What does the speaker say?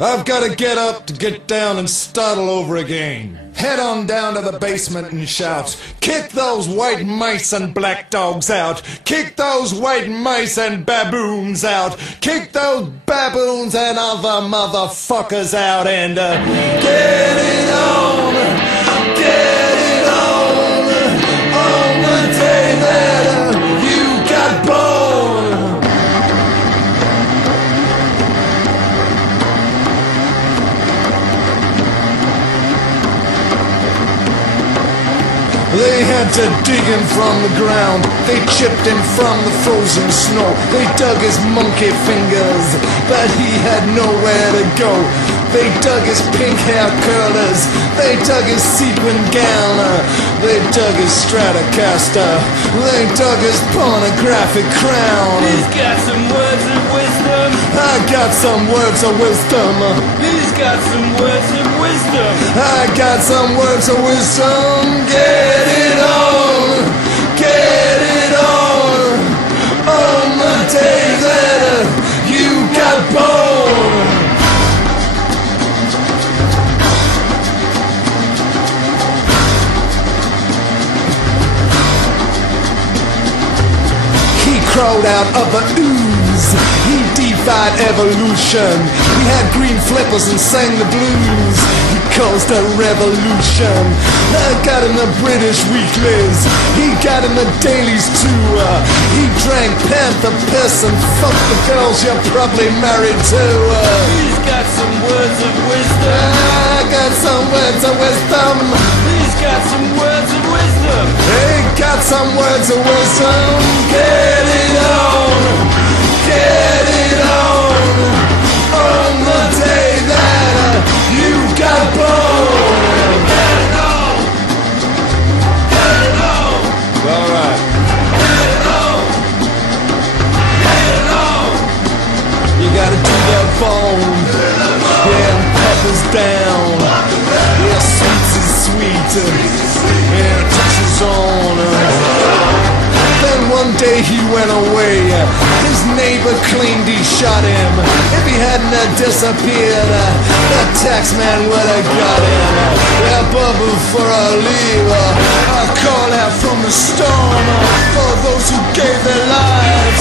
I've gotta get up to get down and start all over again. Head on down to the basement and shout, kick those white mice and black dogs out. Kick those white mice and baboons out. Kick those baboons and other motherfuckers out and get it on. Get it on the day that you got born. They had to dig him from the ground. They chipped him from the frozen snow. They dug his monkey fingers, but he had nowhere to go. They dug his pink hair curlers. They dug his sequin gown. They dug his Stratocaster. They dug his pornographic crown. He's got some words of wisdom. I got some words of wisdom. He's got some words of wisdom. I got some words of wisdom. Get it on. Get it on the day that you got born. He crawled out of the ooze. He defied evolution. He had green flippers and sang the blues. He caused a revolution. I got in the British weeklies. He got in the dailies too. He drank panther piss and fucked the girls you're probably married to. He's got some words of wisdom. I got some words of wisdom. He's got some words of wisdom. He got some words of wisdom. Get it on. Get it on the day that you got born. Get it on. Get it on. All right. Get it on. Get it on. You gotta do that bone. Yeah, peppers down. Yeah, sweets is sweet. Yeah, touches on. Then one day he went away. His neighbor claimed he shot him. If he hadn't disappeared, the tax man would have got him. Yeah, but before I leave, I call out from the storm for those who gave their lives